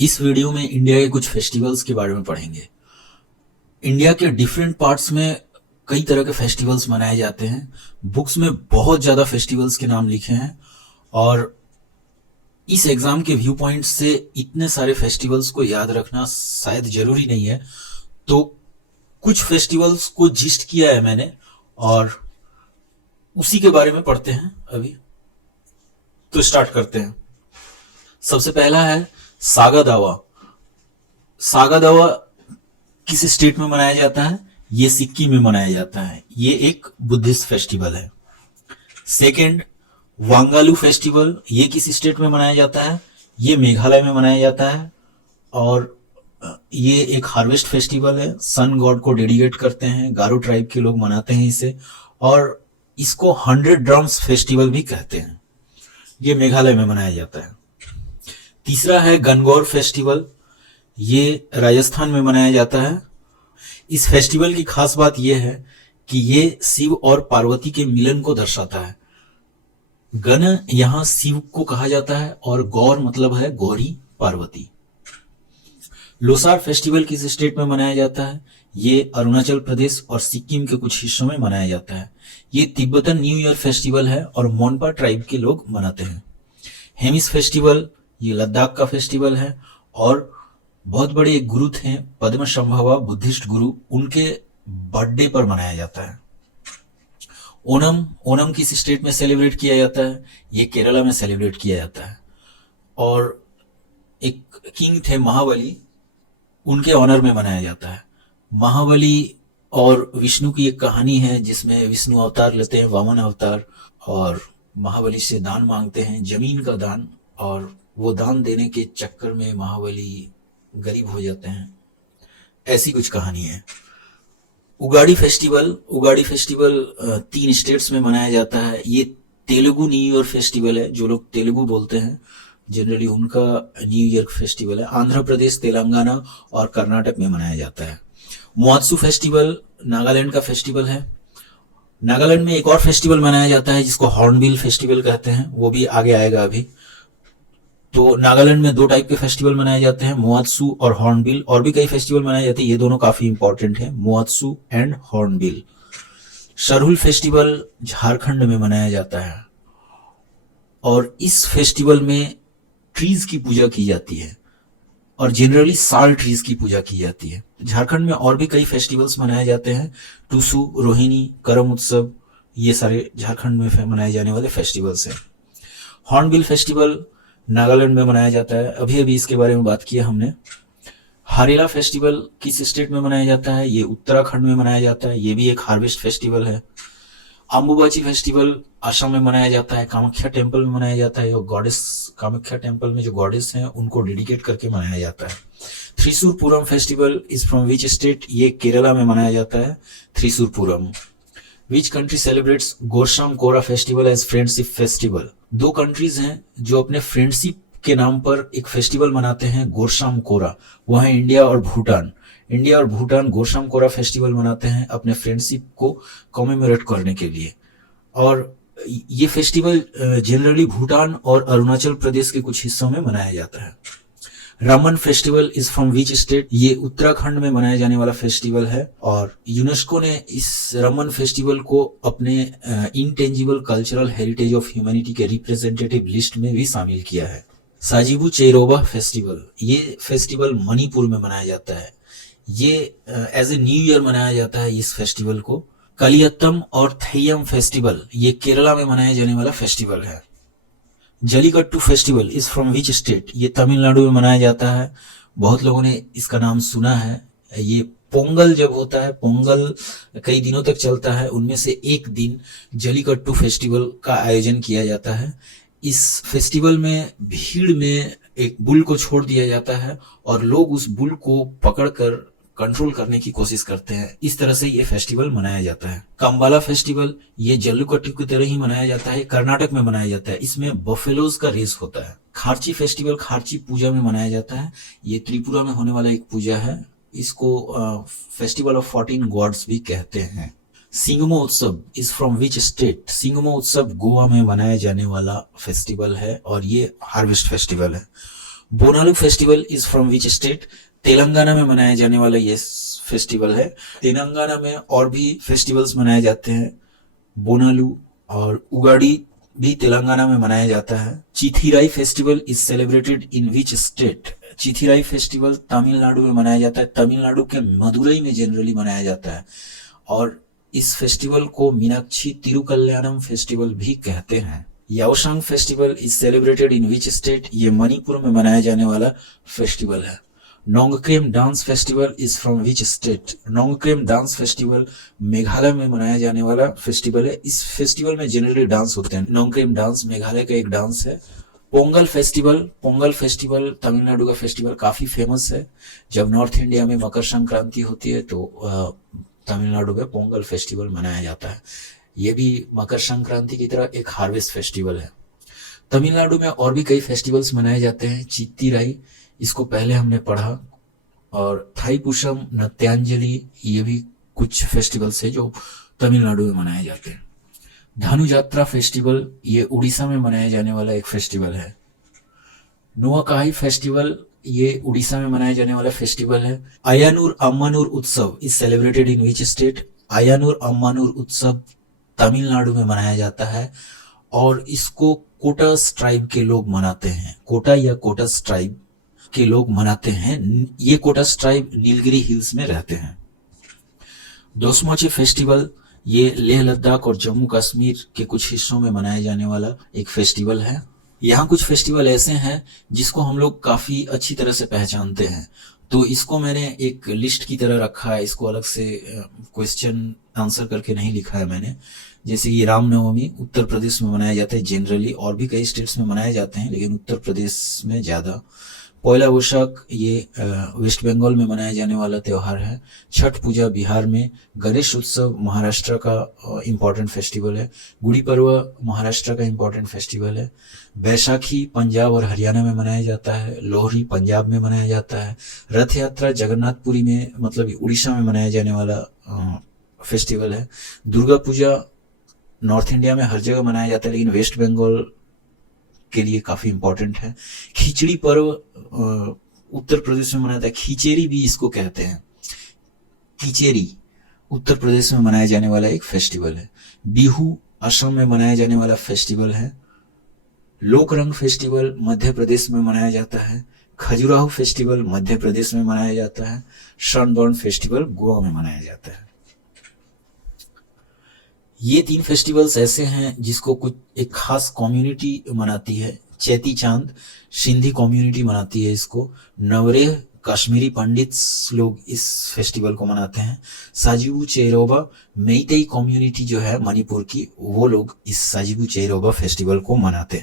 इस वीडियो में इंडिया के कुछ फेस्टिवल्स के बारे में पढ़ेंगे। इंडिया के डिफरेंट पार्ट्स में कई तरह के फेस्टिवल्स मनाए जाते हैं। बुक्स में बहुत ज़्यादा फेस्टिवल्स के नाम लिखे हैं और इस एग्ज़ाम के व्यू पॉइंट से इतने सारे फेस्टिवल्स को याद रखना शायद ज़रूरी नहीं है, तो कुछ फेस्टिवल्स को जिस्ट किया है मैंने और उसी के बारे में पढ़ते हैं अभी। तो स्टार्ट करते हैं। सबसे पहला है सागा दावा। सागा दावा किस स्टेट में मनाया जाता है? ये सिक्किम में मनाया जाता है। ये एक बुद्धिस्ट फेस्टिवल है। Second, Wangala festival. ये किस स्टेट में मनाया जाता है? ये मेघालय में मनाया जाता है और ये एक हार्वेस्ट फेस्टिवल है। सन गॉड को डेडिकेट करते हैं। गारो ट्राइब के लोग मनाते हैं इसे और इसको 100 ड्रम्स फेस्टिवल भी कहते हैं। ये मेघालय में मनाया जाता है। तीसरा है गणगौर फेस्टिवल। ये राजस्थान में मनाया जाता है। इस फेस्टिवल की खास बात यह है कि ये शिव और पार्वती के मिलन को दर्शाता है। गण यहां शिव को कहा जाता है और गौर मतलब है गौरी पार्वती। लोसार फेस्टिवल किस स्टेट में मनाया जाता है? ये अरुणाचल प्रदेश और सिक्किम के कुछ हिस्सों में मनाया जाता है। ये तिब्बतन न्यू ईयर फेस्टिवल है और मोनपा ट्राइब के लोग मनाते हैं। हेमिस फेस्टिवल, ये लद्दाख का फेस्टिवल है और बहुत बड़े एक गुरु थे पद्मसंभवा बुद्धिस्ट गुरु, उनके बर्थडे पर मनाया जाता है। ओणम, ओणम किस स्टेट में सेलिब्रेट किया जाता है? ये केरला में सेलिब्रेट किया जाता है और एक किंग थे महाबली, उनके ऑनर में मनाया जाता है। महाबली और विष्णु की एक कहानी है जिसमें विष्णु अवतार लेते हैं, वामन अवतार, और महाबली से दान मांगते हैं, जमीन का दान, और वो दान देने के चक्कर में महाबली गरीब हो जाते हैं। ऐसी कुछ कहानी है। Ugadi festival, Ugadi festival 3 states में मनाया जाता है। ये तेलुगु न्यू ईयर फेस्टिवल है। जो लोग तेलुगु बोलते हैं जनरली उनका न्यू ईयर फेस्टिवल है। आंध्र प्रदेश, तेलंगाना और कर्नाटक में मनाया जाता है। मोआत्सु फेस्टिवल नागालैंड का फेस्टिवल है। नागालैंड में एक और फेस्टिवल मनाया जाता है जिसको हॉर्नबिल फेस्टिवल कहते हैं, वो भी आगे आएगा अभी। तो नागालैंड में 2 टाइप के फेस्टिवल मनाए जाते हैं, मोआत्सु और हॉर्नबिल। और भी कई फेस्टिवल मनाए जाते हैं, ये दोनों काफी इंपॉर्टेंट है, Moatsu and hornbill. Sarhul festival Jharkhand में मनाया जाता है और इस फेस्टिवल में ट्रीज की पूजा की जाती है और जनरली साल ट्रीज की पूजा की जाती है। झारखंड में और भी कई फेस्टिवल्स मनाए जाते हैं, टूसू, रोहिणी, करम उत्सव, ये सारे झारखंड में मनाए जाने वाले फेस्टिवल्स हैं। हॉर्नबिल फेस्टिवल नागालैंड में मनाया जाता है, अभी अभी इसके बारे में बात की हमने। हारेला फेस्टिवल किस स्टेट में मनाया जाता है? ये उत्तराखंड में मनाया जाता है। ये भी एक हार्वेस्ट फेस्टिवल है। अम्बुबाची फेस्टिवल असम में मनाया जाता है, कामाख्या टेम्पल में मनाया जाता है और गॉडेस, कामाख्या टेम्पल में जो गॉडेस हैं उनको डेडिकेट करके मनाया जाता है। Thrissur Pooram festival is from which state? ये केरला में मनाया जाता है, Thrissur Pooram. Which country celebrates गोरशाम कोरा festival as friendship festival? 2 countries हैं जो अपने फ्रेंडशिप के नाम पर एक फेस्टिवल मनाते हैं, गोरशाम कोरा। वो है इंडिया और भूटान। इंडिया और भूटान गोरशाम कोरा फेस्टिवल मनाते हैं अपने फ्रेंडशिप को कॉमेमोरेट करने के लिए। और ये फेस्टिवल जनरली भूटान और अरुणाचल प्रदेश के कुछ हिस्सों में मनाया जाता है। Raman festival is from which state? ये उत्तराखंड में मनाया जाने वाला फेस्टिवल है और यूनेस्को ने इस रमन फेस्टिवल को अपने intangible cultural heritage of humanity के रिप्रेजेंटेटिव लिस्ट में भी शामिल किया है। साजिबू चेरोबा फेस्टिवल, ये फेस्टिवल मणिपुर में मनाया जाता है। ये एज ए न्यू ईयर मनाया जाता है इस फेस्टिवल को। कलियत्तम और थेयम फेस्टिवल, ये केरला में मनाया जाने वाला फेस्टिवल है। Jallikattu festival is from which state? ये तमिलनाडु में मनाया जाता है। बहुत लोगों ने इसका नाम सुना है। ये पोंगल जब होता है, पोंगल कई दिनों तक चलता है, उनमें से एक दिन जलीकट्टू फेस्टिवल का आयोजन किया जाता है। इस फेस्टिवल में भीड़ में एक बुल को छोड़ दिया जाता है और लोग उस बुल को पकड़कर कंट्रोल करने की कोशिश करते हैं। इस तरह से ये फेस्टिवल मनाया जाता है। कंबाला फेस्टिवल, ये जल्लीकट्टू की तरह ही मनाया जाता है, कर्नाटक में मनाया जाता है। इसमें बफेलोज का रेस होता है। खार्ची फेस्टिवल खार्ची पूजा में मनाया जाता है। ये त्रिपुरा में होने वाला एक पूजा है। इसको फेस्टिवल ऑफ 14 गॉड्स भी कहते हैं। सिंगमो उत्सव इज फ्रॉम विच स्टेट? सिंगमो उत्सव गोवा में मनाया जाने वाला फेस्टिवल है और ये हार्वेस्ट फेस्टिवल है। Bonalu festival is from which state? Telangana में मनाया जाने वाला ये फेस्टिवल है। तेलंगाना में और भी फेस्टिवल्स मनाए जाते हैं, बोनालू और उगाड़ी भी तेलंगाना में मनाया जाता है। Chithirai festival is celebrated in which state? Chithirai festival Tamil Nadu में मनाया जाता है। तमिलनाडु के मदुरई में जनरली मनाया जाता है और इस फेस्टिवल को मीनाक्षी तिरुकल्याणम फेस्टिवल भी कहते हैं। Yaoshang festival is celebrated in which state? ये मणिपुर में मनाया जाने वाला फेस्टिवल है। Nongkrem dance festival is from which state? Nongkrem dance festival Meghalaya में मनाया जाने वाला फेस्टिवल है। इस फेस्टिवल में जनरली डांस होते हैं। नोंगक्रेम डांस मेघालय का एक डांस है। पोंगल फेस्टिवल तमिलनाडु का फेस्टिवल काफी फेमस है। जब नॉर्थ इंडिया में मकर संक्रांति होती है तो तमिलनाडु में पोंगल फेस्टिवल मनाया जाता है। ये भी मकर संक्रांति की तरह एक हार्वेस्ट फेस्टिवल है। तमिलनाडु में और भी कई फेस्टिवल्स मनाए जाते हैं। चित्तिराई, इसको पहले हमने पढ़ा, और थाईपुसम, नत्यांजलि, ये भी कुछ फेस्टिवल्स है जो तमिलनाडु में मनाए जाते हैं। धनु यात्रा फेस्टिवल, ये उड़ीसा में मनाया जाने वाला एक फेस्टिवल है। नुआखाई फेस्टिवल, ये उड़ीसा में मनाया जाने वाला फेस्टिवल है। अय्यानूर अम्मानूर उत्सव is celebrated in which state? Ayyanur Ammanur उत्सव तमिलनाडु में मनाया जाता है और इसको कोटास ट्राइब के लोग मनाते हैं। कोटा या कोटास ट्राइब के लोग मनाते हैं। ये कोटास ट्राइब नीलगिरी हिल्स में रहते हैं। दोसमोचे फेस्टिवल, ये लेह लद्दाख और जम्मू कश्मीर के कुछ हिस्सों में मनाया जाने वाला एक फेस्टिवल है। यहाँ कुछ फेस्टिवल ऐसे हैं जिसको हम लोग काफी अच्छी तरह से पहचानते हैं, तो इसको मैंने एक लिस्ट की तरह रखा है। इसको अलग से क्वेश्चन आंसर करके नहीं लिखा है मैंने। जैसे ये रामनवमी उत्तर प्रदेश में मनाया जाता है जनरली, और भी कई स्टेट्स में मनाए जाते हैं लेकिन उत्तर प्रदेश में ज्यादा। पहला वैशाख, ये वेस्ट बंगाल में मनाया जाने वाला त्यौहार है। छठ पूजा बिहार में। गणेश उत्सव महाराष्ट्र का इम्पोर्टेंट फेस्टिवल है। गुड़ी पर्व महाराष्ट्र का इम्पोर्टेंट फेस्टिवल है। बैसाखी पंजाब और हरियाणा में मनाया जाता है। लोहड़ी पंजाब में मनाया जाता है। रथ यात्रा जगन्नाथपुरी में, मतलब उड़ीसा में मनाया जाने वाला फेस्टिवल है। दुर्गा पूजा नॉर्थ इंडिया में हर जगह मनाया जाता है लेकिन वेस्ट बंगाल के लिए काफी इंपॉर्टेंट है। खिचड़ी पर्व उत्तर प्रदेश में मनाता है। खिचेरी भी इसको कहते हैं। खिचेरी उत्तर प्रदेश में मनाया जाने वाला एक फेस्टिवल है। बिहू असम में मनाया जाने वाला फेस्टिवल है। लोकरंग फेस्टिवल मध्य प्रदेश में मनाया जाता है। खजुराहो फेस्टिवल मध्य प्रदेश में मनाया जाता है। सनबर्न फेस्टिवल गोवा में मनाया जाता है। ये 3 फेस्टिवल्स ऐसे हैं जिसको कुछ एक खास कम्युनिटी मनाती है। चैती चांद सिंधी कम्युनिटी मनाती है इसको। नवरेह कश्मीरी पंडित्स लोग इस फेस्टिवल को मनाते हैं। साजिबू चेरोबा मेइतेई कम्युनिटी जो है मणिपुर की, वो लोग इस साजिबू चेरोबा फेस्टिवल को मनाते हैं।